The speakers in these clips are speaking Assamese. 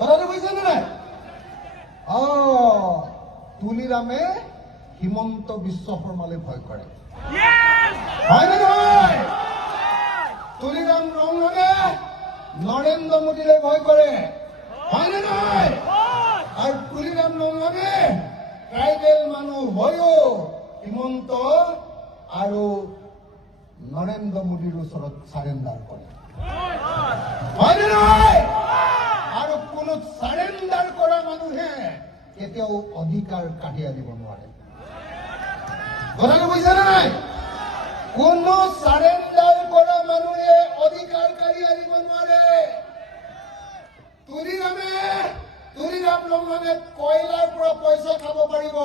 কথাটো বুজিছেনে নাই? তুলিৰামে হিমন্ত বিশ্ব শৰ্মালৈ ভয় কৰে, হয় নে নহয়? তুলিৰাম ৰংহানে নৰেন্দ্ৰ মোদীলৈ ভয় কৰে, হয় নে নহয়? আৰু তুলিৰাম ৰংহানে ট্ৰাইবেল মানুহ হৈও হিমন্ত আৰু নৰেন্দ্ৰ মোদীৰ ওচৰত চাৰেণ্ডাৰ কৰে, হয় নে নহয়? আৰু কোনো চাৰেণ্ডাৰ কৰা মানুহে কেতিয়াও অধিকাৰ কাঢ়ি আনিব নোৱাৰে। কথাটো বুজিছেনে নাই? কোনো চাৰেণ্ডাৰ কৰা মানুহে অধিকাৰ কাঢ়ি আনিব নোৱাৰে। তুলিৰাম ৰংহানে কয়লাৰ পৰা পইচা খাব পাৰিব,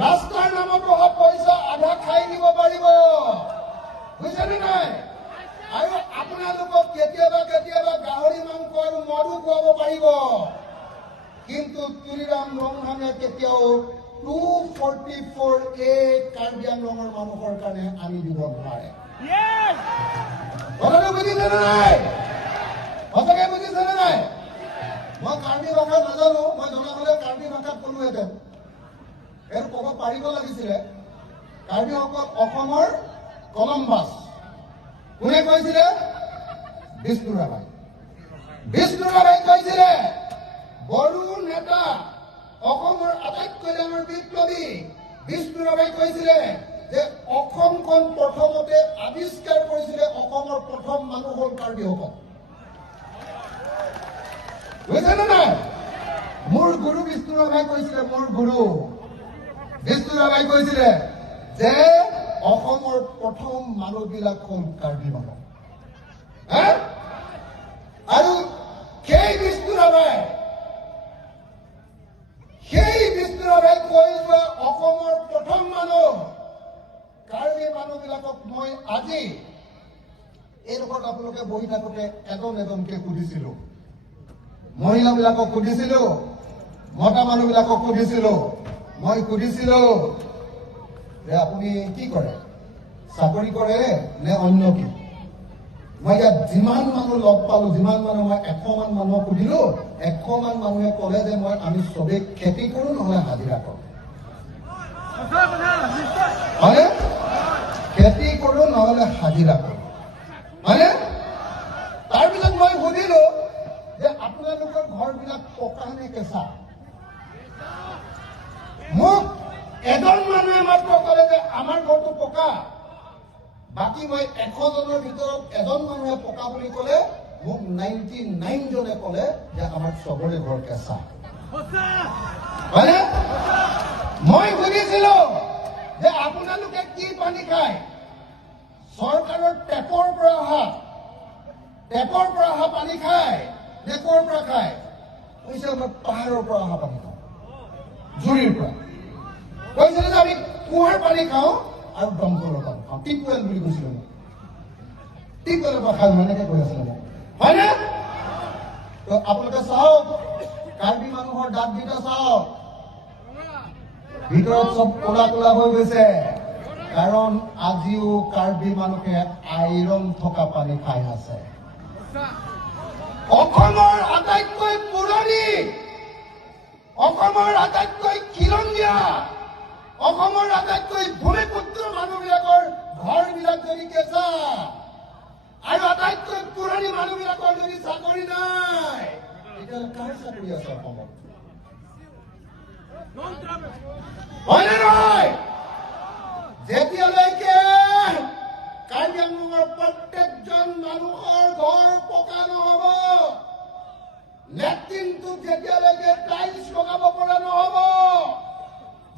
ৰাস্তাৰ নামত অহা পইচা আধা খাই দিব পাৰিব, বুজিছেনে নাই? আৰু আপোনালোকক কেতিয়াবা কেতিয়াবা গাহৰি মাংস আৰু মদো খুৱাব পাৰিব, কিন্তু তুলিৰাম ৰংহানে কেতিয়াও 244A কাৰ্বি আংলঙৰ মানুহৰ কাৰণে আনি দিব নোৱাৰে। কথাটো বুজিছেনে নাই? সঁচাকে বুজিছেনে নাই? মই কাৰ্বি ভাষা নাজানো, মই জনা হলে কাৰ্বি ভাষাত কলোহেঁতেন, এইটো ক'ব পাৰিব লাগিছিলে। কাৰ্বিসকল অসমৰ কলম্বাছ। কোনে কৈছিলে? বিষ্ণু ৰাভাই। বিষ্ণু ৰাভাই কৈছিলে, বড়ো নেতা, অসমৰ আটাইতকৈ ডাঙৰ বিপ্লৱী বিষ্ণু ৰাভাই কৈছিলে যে অসমখন প্ৰথমতে আৱিষ্কাৰ কৰিছিলে অসমৰ প্ৰথম মানুহ হ'ল কাৰ্বিসকল। বুজিছেনে নাই? মোৰ গুৰু বিষ্ণু ৰাভাই কৈছিলে, মোৰ গুৰু বিষ্ণু ৰাভাই কৈছিলে যে অসমৰ প্ৰথম মানুহবিলাক হ'ল কাৰ্বি মানুহ। আৰু সেই বিষ্ণু ৰাভাই কৈ যোৱা অসমৰ প্ৰথম মানুহ কাৰ্বি মানুহবিলাকক মই আজি এইডোখৰত আপোনালোকে বহি থাকোঁতে এজন এজনকে সুধিছিলো, মহিলাবিলাকক সুধিছিলো, মতা মানুহবিলাকক সুধিছিলো। মই সুধিছিলো যে আপুনি কি কৰে, চাকৰি কৰে নে অন্য কি? মই ইয়াত যিমান মানুহ লগ পালো, যিমান মানুহ মই 100 মান মানুহক সুধিলো, 100 মান মানুহে ক'লে যে আমি চবেই খেতি কৰো নহলে হাজিৰা কৰো। হয়নে? খেতি কৰো নহলে হাজিৰা কৰো, হয়নে? তাৰপিছত মই সুধিলো যে আপোনালোকৰ ঘৰবিলাক পকা নে কেঁচা? মোক এজন মানুহে মাত্ৰ ক'লে যে আমাৰ ঘৰটো পকা। বাকী মই 100 জনৰ ভিতৰত এজন মানুহে পকা বুলি ক'লে, মোক 99 জনে ক'লে যে আমাৰ চবৰে ঘৰ কেঁচা। হয়নে? মই সুধিছিলো যে আপোনালোকে কি পানী খায়? চৰকাৰৰ টেপৰ পৰা অহা পানী খায় নে ক'ৰ পৰা খায়? কৈছে মই পাহাৰৰ পৰা অহা পানী খাওঁ, জুৰিৰ পৰা। কৈছিলে যে আমি কুঁৱাৰ পানী খাওঁ আৰু দমকলৰ পানী খাওঁ, টিপৱেল বুলি কৈছিলো মই। টিপৱেলৰ পৰা খাওঁ এনেকে কৈ আছিলে মোক, হয়নে? তো আপোনালোকে চাওক, কাৰ্বি মানুহৰ দাঁতকেইটা চাওক, ভিতৰত চব ক'লা ক'লা হৈ গৈছে, কাৰণ আজিও কাৰ্বি মানুহে আইৰণ থকা পানী খাই আছে। অসমৰ আটাইতকৈ পুৰণি, অসমৰ আটাইতকৈ খিলঞ্জীয়া, অসমৰ আটাইতকৈ ভূমিপুত্ৰ মানুহবিলাকৰ ঘৰবিলাক যদি কেঁচা আৰু আটাইতকৈ পুৰণি মানুহবিলাকৰ যদি চাকৰি নাই, তেতিয়াহ'লে কাৰ চাকৰি আছে অসমত? হয়নে নহয়? যেতিয়ালৈকে কাৰ্বি আংলঙৰ প্ৰত্যেকজন মানুহৰ ঘৰ পকা নহ'ব, লেট্ৰিনটোত যেতিয়ালৈকে টাইলছ লগাব পৰা নহ'ব,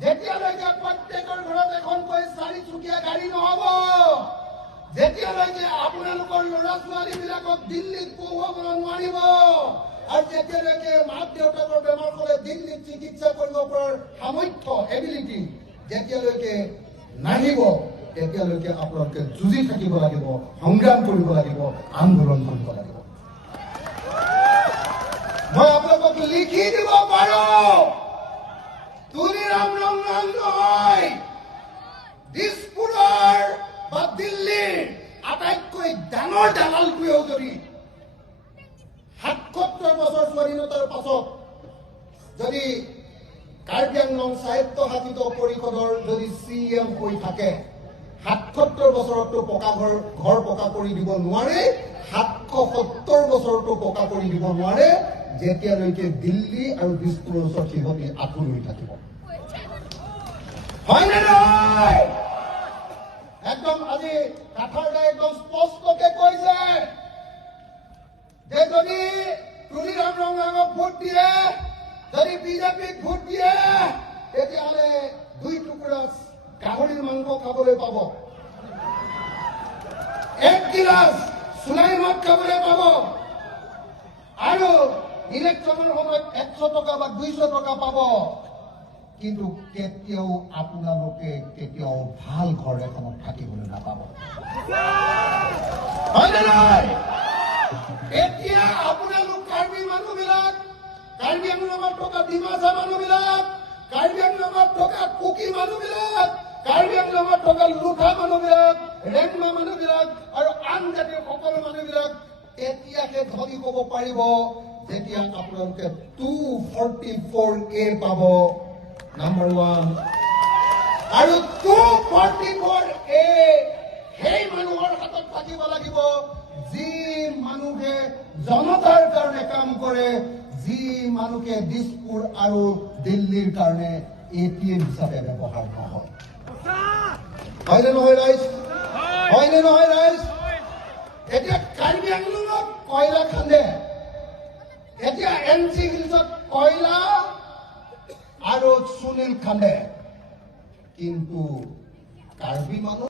যেতিয়ালৈকে প্ৰত্যেকৰ ঘৰত এখনকৈ 4চকীয়া গাড়ী নহ'ব, যেতিয়ালৈকে আপোনালোকৰ ল'ৰা ছোৱালীবিলাকক দিল্লীত পঢ়ুৱাব নোৱাৰিব, আৰু যেতিয়ালৈকে মাক দেউতাকৰ বেমাৰ হ'লে দিল্লীত চিকিৎসা কৰিব পৰাৰ সামৰ্থ্য, এবিলিটি যেতিয়ালৈকে নাহিব, তেতিয়ালৈকে আপোনালোকে যুঁজি থাকিব লাগিব, সংগ্ৰাম কৰিব লাগিব, আন্দোলন কৰিব লাগিব। মই আপোনালোকক লিখি দিব পাৰো, তুলিৰাম ৰংহান নহয়, দিছপুৰৰ বা দিল্লীৰ আটাইতকৈ ডাঙৰ দালালটোৱেও যদি ৭৭ বছৰ স্বাধীনতাৰ পাছত যদি কাৰ্বি আংলং স্বায়ত্ত শাসিত পৰিষদৰ যদি CM হৈ থাকে ৭৭ বছৰতো পকা ঘৰ পকা কৰি দিব নোৱাৰে, ৭৭০ বছৰতো পকা কৰি দিব নোৱাৰে, যেতিয়ালৈকে দিল্লী আৰু দিছপুৰৰ ওচৰত সিহঁতি আঁঠু লৈ থাকিব। হয়নে নহয়? একদম আজি কাঠাৰদাই একদম স্পষ্টকে কৈছে যে যদি তুলিৰাম ৰঙাক ভোট দিয়ে, যদি বিজেপিক ভোট দিয়ে, তেতিয়াহ'লে 2 টুকুৰা গাহৰিৰ মাংস খাবলৈ পাব, 1 গিলাচ চুলাই মদ খাবলৈ পাব, আৰু ইলেকশ্যনৰ সময়ত 100 টকা বা 200 টকা পাব। কিন্তু কেতিয়াও আপোনালোকে কেতিয়াও ভাল ঘৰ এখনত থাকিবলৈ নাপাব। হয়নে নহয়? এতিয়া আপোনালোক কাৰ্বি মানুহবিলাক, কাৰ্বি আংলঙত থকা ডিমাচা মানুহবিলাক, কাৰ্বি আংলঙত থকা কুকি মানুহবিলাক, কাৰ্বি আংলঙত থকা লুথা মানুহবিলাক, ৰেংমা মানুহবিলাক আৰু আন জাতিৰ সকলো মানুহবিলাক এতিয়াহে ধনী ক'ব পাৰিব যেতিয়া আপোনালোকে 244A পাব, নাম্বাৰ 1, আৰু 244A সেই মানুহৰ হাতত থাকিব লাগিব যি মানুহে জনতাৰ কাৰণে কাম কৰে, যি মানুহে দিছপুৰ আৰু দিল্লীৰ কাৰণে ATM হিচাপে ব্যৱহাৰ নহয়। হয়নে নহয় ৰাইজ? হয়নে নহয় ৰাইজ? এতিয়া কাৰ্বি আংলঙত কয়লা খান্দে, এতিয়া NC হিলছত কয়লা আৰু সুনীল খান্দে, কিন্তু কাৰ্বি মানুহ